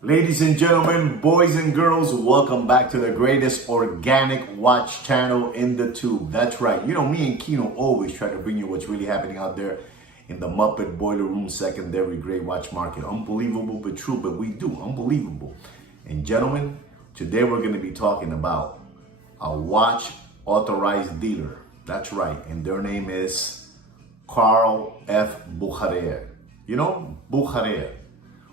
Ladies and gentlemen, boys and girls, welcome back to the greatest organic watch channel in the tube. That's right. You know, me and Kino always try to bring you what's really happening out there in the Muppet Boiler Room secondary gray watch market. Unbelievable but true, but we do. Unbelievable. And gentlemen, today we're going to be talking about a watch authorized dealer. That's right. And their name is Carl F. Bucherer. You know, Bucherer.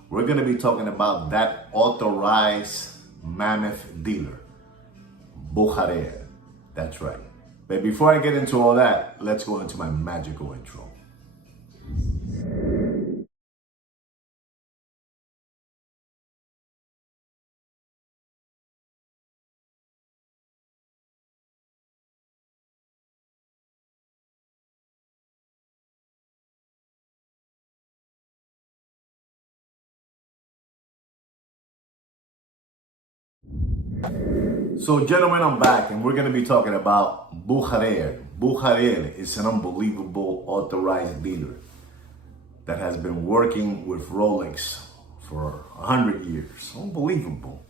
We're going to be talking about that authorized mammoth dealer, Bucherer. That's right. But before I get into all that, let's go into my magical intro. So gentlemen, I'm back and we're going to be talking about Bucherer. Bucherer is an unbelievable authorized dealer that has been working with Rolex for 100 years. Unbelievable.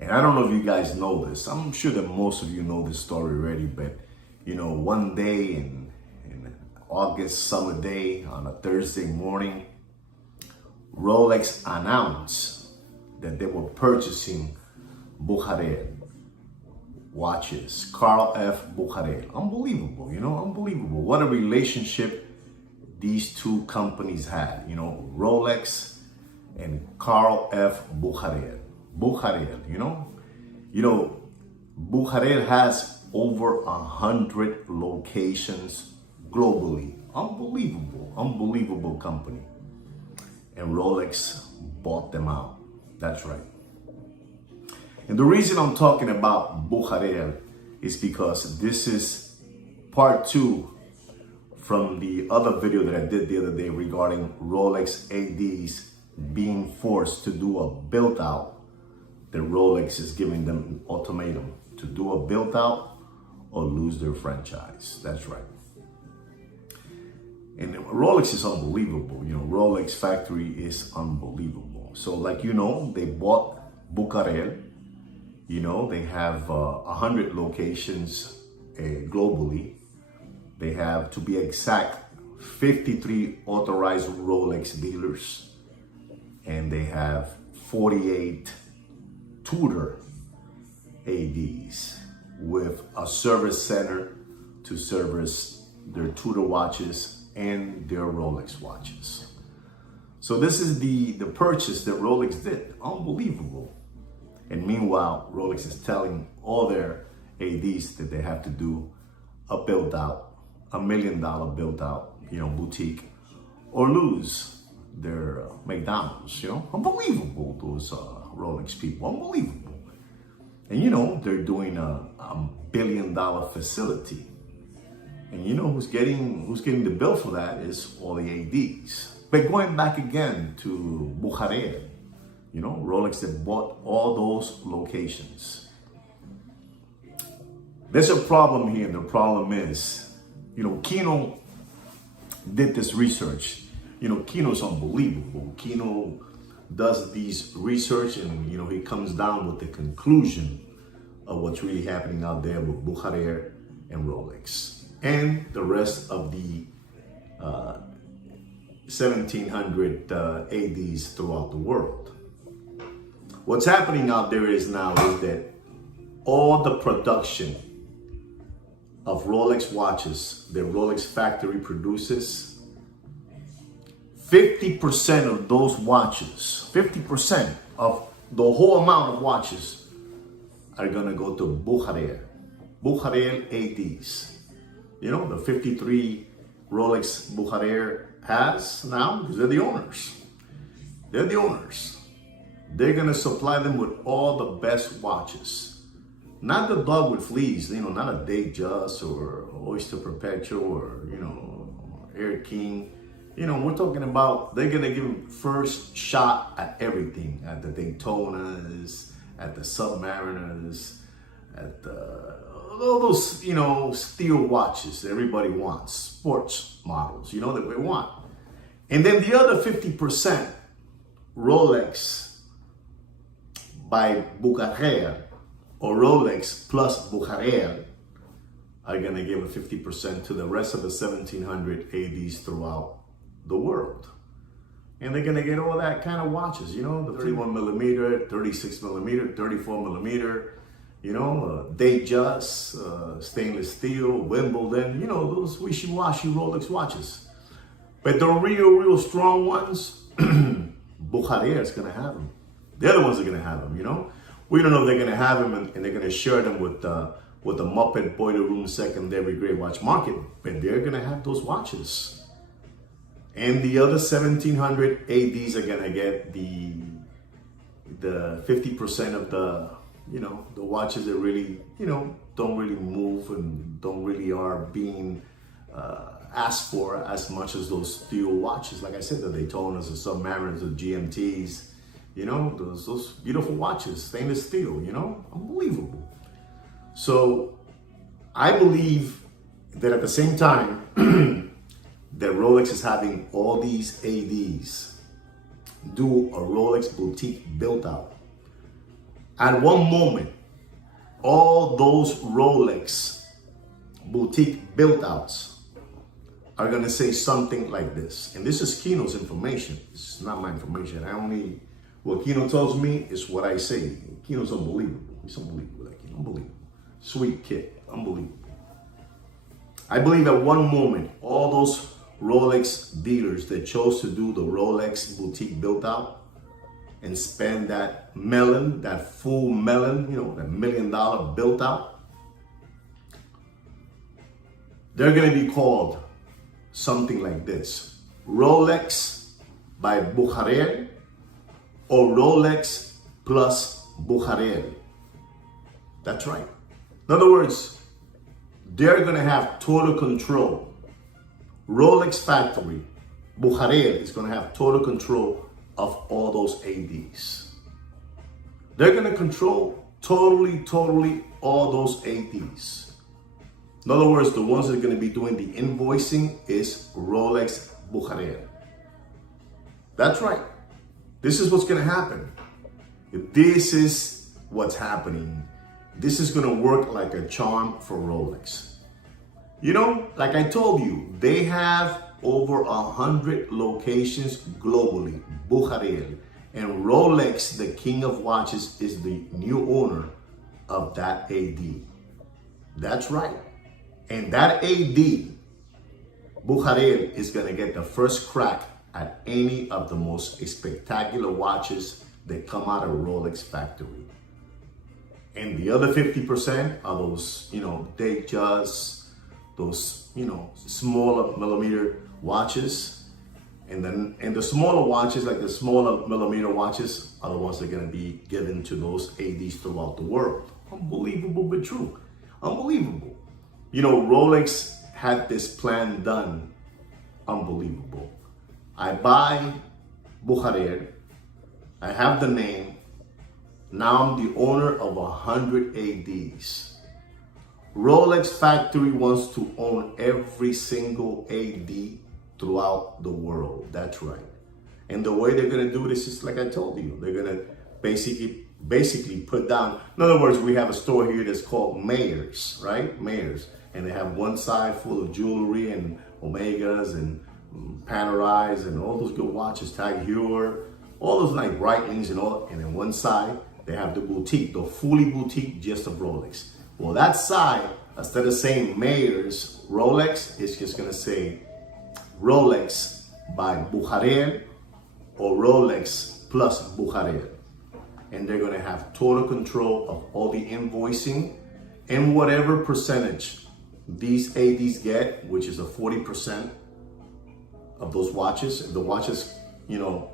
And I don't know if you guys know this. I'm sure that most of you know this story already, but you know, one day in August summer day on a Thursday morning, Rolex announced that they were purchasing Bucherer watches, Carl F. Bucherer. Unbelievable, you know, unbelievable. What a relationship these two companies had, you know, Rolex and Carl F. Bucherer. Bucherer, you know, Bucherer has over 100 locations globally. Unbelievable, unbelievable company. And Rolex bought them out. That's right. And the reason I'm talking about Bucherer is because this is part 2 from the other video that I did the other day regarding Rolex ADs being forced to do a build out. That Rolex is giving them an ultimatum to do a build out or lose their franchise. That's right. And Rolex is unbelievable. You know, Rolex factory is unbelievable. So like, you know, they bought Bucherer. You know, they have 100 locations globally. They have, to be exact, 53 authorized Rolex dealers. And they have 48 Tudor ADs with a service center to service their Tudor watches and their Rolex watches. So this is the purchase that Rolex did. Unbelievable. And meanwhile, Rolex is telling all their ADs that they have to do a build out, $1 million build out, you know, boutique, or lose their McDonald's, you know. Unbelievable, those Rolex people, unbelievable. And you know, they're doing a $1 billion facility. And you know who's getting the bill for that is all the ADs. But going back again to Bucherer, you know, Rolex that bought all those locations. There's a problem here. The problem is, you know, Kino did this research. You know, Kino's unbelievable. Kino does these research and, you know, he comes down with the conclusion of what's really happening out there with Bucherer and Rolex and the rest of the 1,700 ADs throughout the world. What's happening out there is that all the production of Rolex watches that Rolex factory produces, 50% of those watches, 50% of the whole amount of watches are gonna go to Bucherer ADs. You know, the 53 Rolex Bucherer has now, because they're the owners. They're the owners. They're gonna supply them with all the best watches. Not the dog with fleas, you know, not a Datejust or Oyster Perpetual or, you know, Air King. You know, we're talking about, they're gonna give them first shot at everything, at the Daytonas, at the Submariners, at all those, you know, steel watches that everybody wants, sports models, you know, that we want. And then the other 50%, Rolex by Bucherer or Rolex plus Bucherer are going to give a 50% to the rest of the 1700 ADs throughout the world. And they're going to get all that kind of watches, you know, the 31 millimeter, 36 millimeter, 34 millimeter, you know, Datejust, stainless steel, Wimbledon, you know, those wishy-washy Rolex watches. But the real strong ones, Bucherer is going to have them. The other ones are going to have them, you know. We don't know if they're going to have them and they're going to share them with the Muppet Boiler Room secondary grade watch market, but they're going to have those watches. And the other 1700 ADs are going to get the 50% of the, you know, the watches that really, you know, don't really move and don't really are being asked for as much as those steel watches. Like I said, the Daytonas, the Submariners, the GMTs, you know, those beautiful watches, stainless steel, you know, unbelievable. So I believe that at the same time that Rolex is having all these ADs do a Rolex boutique built out. At one moment, all those Rolex boutique built outs are going to say something like this. And this is Kino's information. It's not my information. What Kino tells me is what I say. Kino's unbelievable. He's unbelievable. Like, unbelievable. Sweet kid. Unbelievable. I believe at one moment, all those Rolex dealers that chose to do the Rolex boutique built out and spend that melon, that full melon, you know, that $1 million built out, they're going to be called something like this: Rolex by Bucherer or Rolex plus Bucherer. That's right. In other words, they're going to have total control. Rolex factory, Bucherer, is going to have total control of all those ADs. They're going to control totally all those ADs. In other words, the ones that are going to be doing the invoicing is Rolex Bucherer. That's right. This is what's going to happen. If this is what's happening, this is going to work like a charm for Rolex. You know, like I told you, they have over 100 locations globally, Bucherer. And Rolex, the king of watches, is the new owner of that AD. That's right. And that AD, Bucherer, is going to get the first crack at any of the most spectacular watches that come out of Rolex factory. And the other 50% are those, you know, Datejust, those, you know, smaller millimeter watches. And the smaller watches, like the smaller millimeter watches, are the ones that are going to be given to those ADs throughout the world. Unbelievable, but true. Unbelievable. You know, Rolex had this plan done. Unbelievable. I buy Bucherer. I have the name. Now I'm the owner of 100 ADs. Rolex factory wants to own every single AD throughout the world. That's right. And the way they're going to do this is like I told you. They're going to basically put down. In other words, we have a store here that's called Mayors, right? Mayors. And they have one side full of jewelry and Omegas and Panerais and all those good watches, Tag Heuer, all those like Breitlings and all. And then one side, they have the boutique, the fully boutique just of Rolex. Well, that side, instead of saying Mayors Rolex, it's just going to say Rolex by Bucherer or Rolex plus Bucherer. And they're going to have total control of all the invoicing and whatever percentage these ADs get, which is a 40% of those watches. If the watches, you know,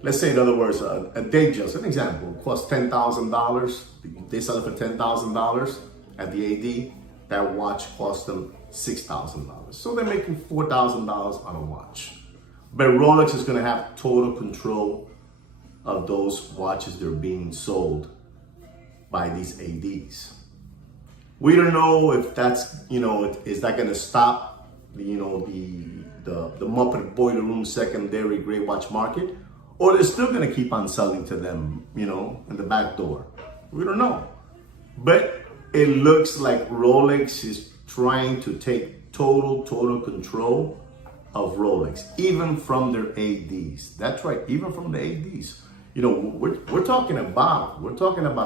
let's say in other words, a Datejust, an example, costs $10,000. They sell it for $10,000 at the AD. That watch costs them $6,000. So they're making $4,000 on a watch. But Rolex is going to have total control of those watches that are being sold by these ADs. We don't know if that's, you know, is that going to stop, you know, the Muppet Boiler Room secondary gray watch market, or they're still going to keep on selling to them, you know, in the back door. We don't know. But it looks like Rolex is trying to take total control of Rolex, even from their ADs. That's right, even from the ADs. You know, we're talking about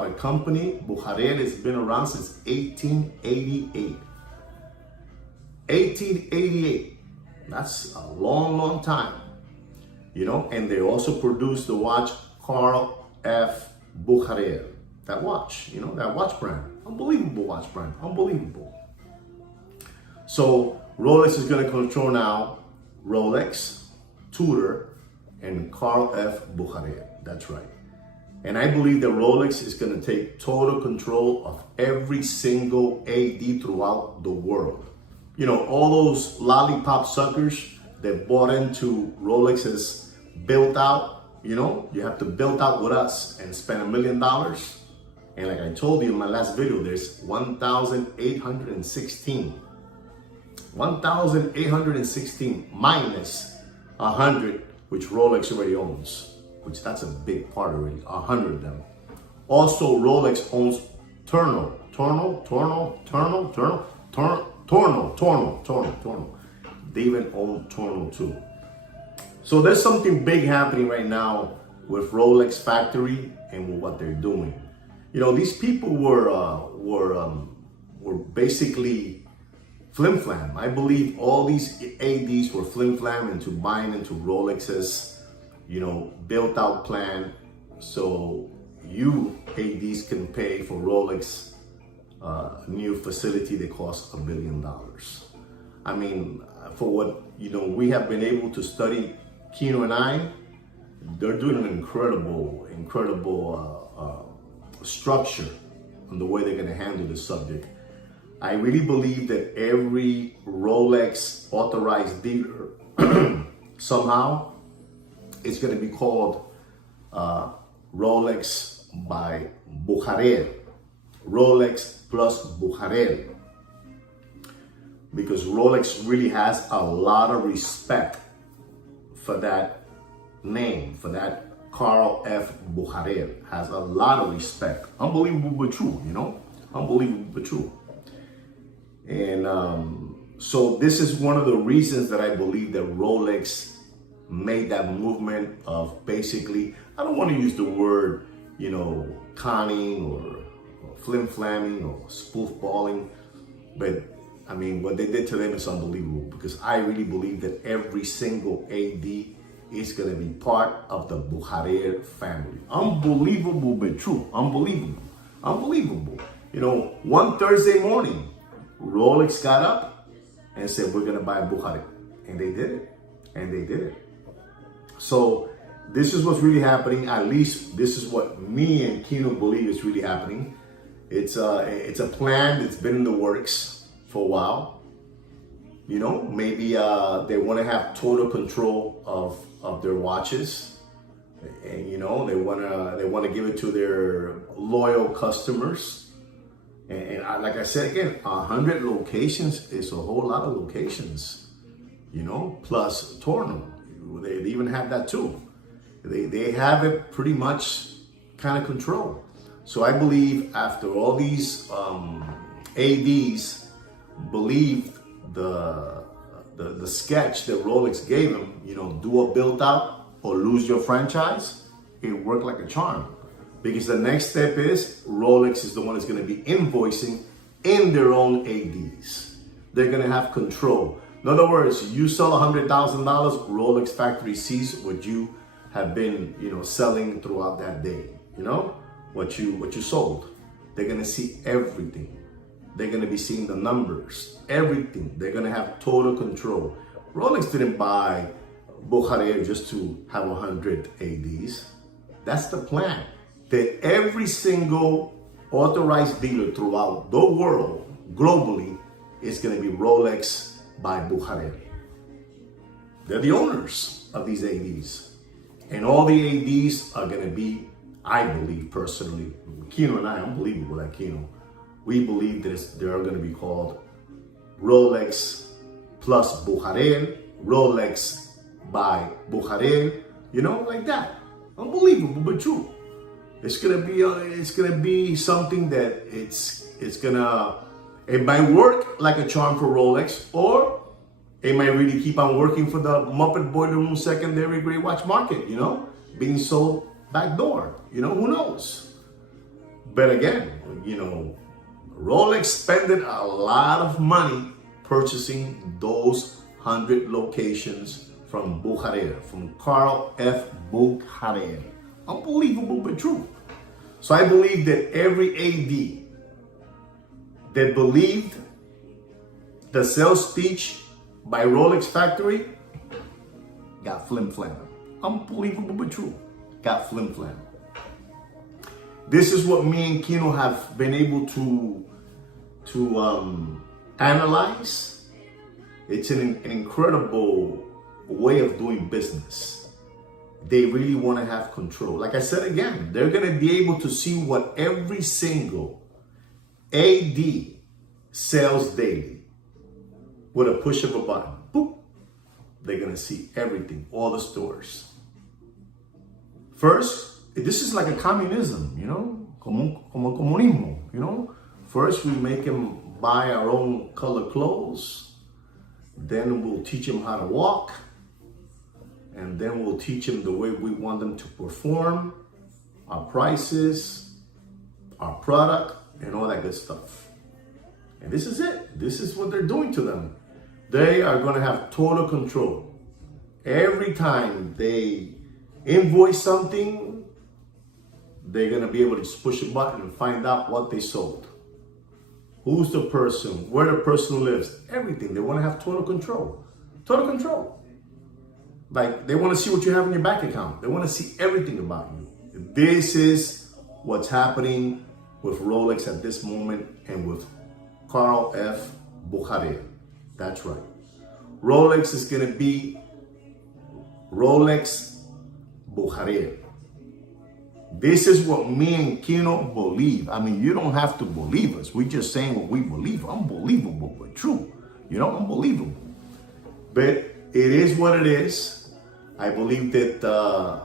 a company. Bucherer has been around since 1888. 1888. That's a long time. You know, and they also produced the watch Carl F. Bucherer. That watch, you know, that watch brand. Unbelievable watch brand. Unbelievable. So Rolex is going to control now Rolex, Tudor, and Carl F. Bucherer. That's right. And I believe that Rolex is going to take total control of every single AD throughout the world. You know, all those lollipop suckers that bought into Rolex's built out, you know, you have to build out with us and spend $1 million. And like I told you in my last video, there's 1,816. 1,816 minus 100, which Rolex already owns, which that's a big part already, 100 of them. Also, Rolex owns Torno. They even own Torno too. So there's something big happening right now with Rolex factory and with what they're doing. You know, these people were basically flim-flam. I believe all these ADs were flim-flam into buying into Rolex's, you know, built-out plan, so you ADs can pay for Rolex new facility that costs $1 billion. I mean, for what, you know, we have been able to study, Kino and I, they're doing an incredible structure on the way they're going to handle this subject. I really believe that every Rolex authorized dealer somehow is going to be called Rolex by Bucherer, Rolex plus Bucherer, because Rolex really has a lot of respect for that name, for that Carl F. Bucherer. Has a lot of respect. Unbelievable but true, you know? Unbelievable but true. And so this is one of the reasons that I believe that Rolex made that movement of basically, I don't want to use the word, you know, conning or flim-flamming or spoof-balling, but I mean, what they did to them is unbelievable, because I really believe that every single AD is going to be part of the Bucherer family. Unbelievable but true. Unbelievable. Unbelievable. You know, one Thursday morning, Rolex got up and said, we're going to buy a Bucherer. And they did it. And they did it. So this is what's really happening. At least this is what me and Kino believe is really happening. It's a plan that's been in the works for a while. You know, maybe they want to have total control of their watches, and you know, they want to give it to their loyal customers. And like I said again, 100 locations is a whole lot of locations. You know, plus Torno, they even have that too. They have it pretty much kind of controlled. So I believe after all these ADs believed the sketch that Rolex gave them, you know, do a build out or lose your franchise, it worked like a charm. Because the next step is Rolex is the one that's going to be invoicing in their own ADs. They're going to have control. In other words, you sell $100,000, Rolex factory sees what you have been, you know, selling throughout that day. You know, what you sold. They're going to see everything. They're going to be seeing the numbers, everything. They're going to have total control. Rolex didn't buy Bucherer just to have 100 ADs. That's the plan. That every single authorized dealer throughout the world, globally, is going to be Rolex by Bucherer. They're the owners of these ADs. And all the ADs are going to be, I believe personally, Kino and I, unbelievable that Kino, we believe that they're going to be called Rolex plus Bucherer, Rolex by Bucherer, you know, like that. Unbelievable, but true. It's gonna be something that it might work like a charm for Rolex, or it might really keep on working for the Muppet Boiler Room secondary grade watch market, being sold backdoor, who knows? But again, Rolex spending a lot of money purchasing those 100 locations from Bucherer, from Carl F. Bucherer. Unbelievable, but true. So I believe that every AD that believed the sales speech by Rolex Factory got flim-flam. Unbelievable, but true. Got flim-flam. This is what me and Kino have been able to analyze. It's an incredible way of doing business. They really want to have control. Like I said again, they're going to be able to see what every single AD sells daily. With a push of a button, boop, they're going to see everything, all the stores. First, this is like a communism, como comunismo, First, we make them buy our own color clothes. Then we'll teach them how to walk. And then we'll teach them the way we want them to perform, our prices, our product, and all that good stuff. And this is it. This is what they're doing to them. They are going to have total control. Every time they invoice something, they're going to be able to just push a button and find out what they sold. Who's the person, where the person lives, everything. They want to have total control. Total control. Like, they want to see what you have in your bank account. They want to see everything about you. This is what's happening with Rolex at this moment and with Carl F. Bucherer. That's right. Rolex is going to be Rolex Bucherer. This is what me and Kino believe. I mean, you don't have to believe us. We're just saying what we believe. Unbelievable, but true. Unbelievable. But it is what it is. I believe that the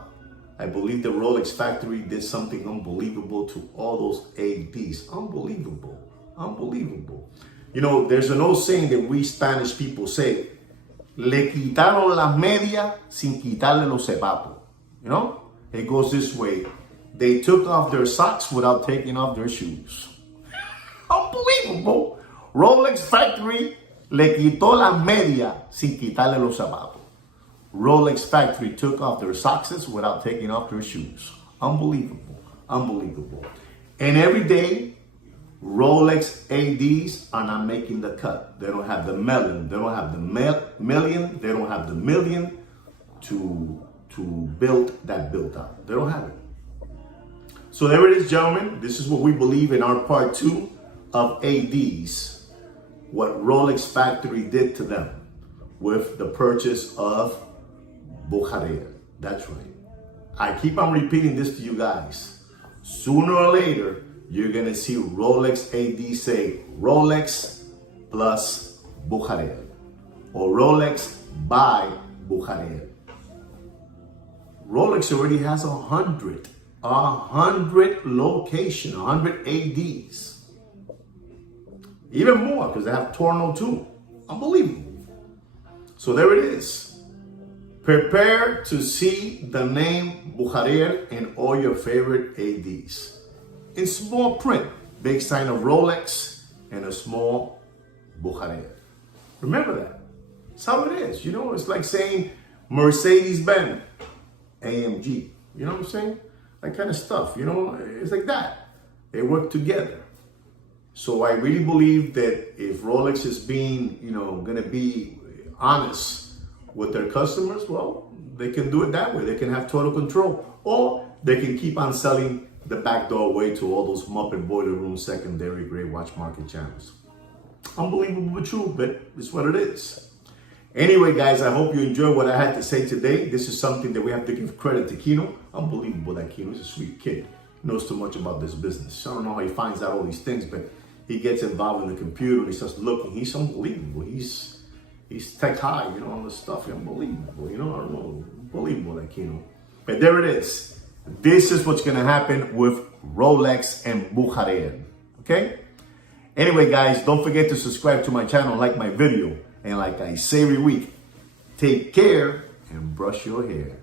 Rolex factory did something unbelievable to all those ADs. Unbelievable. Unbelievable. There's an old saying that we Spanish people say, le quitaron las medias sin quitarle los zapatos. It goes this way. They took off their socks without taking off their shoes. Unbelievable. Rolex factory le quitó las medias sin quitarle los zapatos. Rolex factory took off their socks without taking off their shoes. Unbelievable. Unbelievable. And every day, Rolex ADs are not making the cut. They don't have the million. They don't have the million. They don't have the million to build that built out. They don't have it. So there it is, gentlemen. This is what we believe in our part 2 of ADs. What Rolex factory did to them with the purchase of Bucherer. That's right. I keep on repeating this to you guys. Sooner or later, you're going to see Rolex AD say Rolex plus Bucherer, or Rolex by Bucherer. Rolex already has 100 locations, 100 ADs. Even more, because they have Torno too. Unbelievable. So there it is. Prepare to see the name Bucherer in all your favorite ADs. In small print, big sign of Rolex and a small Bucherer. Remember that. That's how it is. It's like saying Mercedes-Benz, AMG. You know what I'm saying? That kind of stuff. It's like that. They work together. So I really believe that if Rolex is being, going to be honest with their customers, well, they can do it that way. They can have total control. Or they can keep on selling the backdoor way to all those Muppet Boiler Room secondary grade watch market channels. Unbelievable but true, but it's what it is. Anyway, guys, I hope you enjoyed what I had to say today. This is something that we have to give credit to Kino. Unbelievable that Kino is a sweet kid. He knows too much about this business. I don't know how he finds out all these things, but he gets involved in the computer and he starts looking. He's unbelievable. He's tech high, all this stuff. Unbelievable, I don't know. Unbelievable that Kino. But there it is. This is what's gonna happen with Rolex and Bucherer, okay? Anyway, guys, don't forget to subscribe to my channel, like my video, and like I say every week, take care and brush your hair.